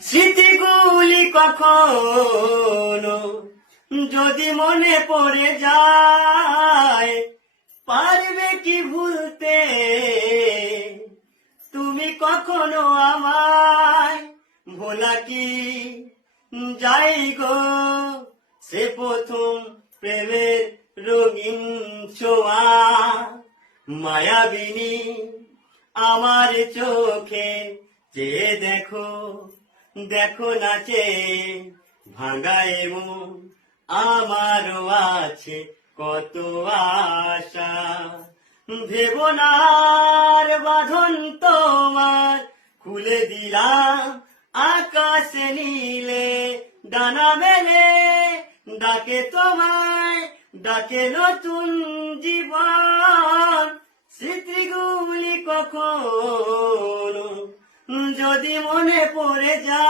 স্মৃতিগুলি কখনো যদি মনে পড়ে যায়, পারবে কি ভুলতে তুমি কখনো আমায়? ভোলা কি যাই গো সে প্রথম প্রেমের রঙিন ছোঁয়া, মায়াবিনী আমার চোখে চেয়ে দেখো, দেখো নাচে ভাঙায় মন, আমারও আছে কত আশা। ভেবনার বাঁধন তোমার খুলে দিলাম আকাশে নীলে, ডানা মেলে ডাকে তোমায়, ডাকে নতুন জীবন। স্মৃতিগুলি কখনো যদি মনে পড়ে যায়,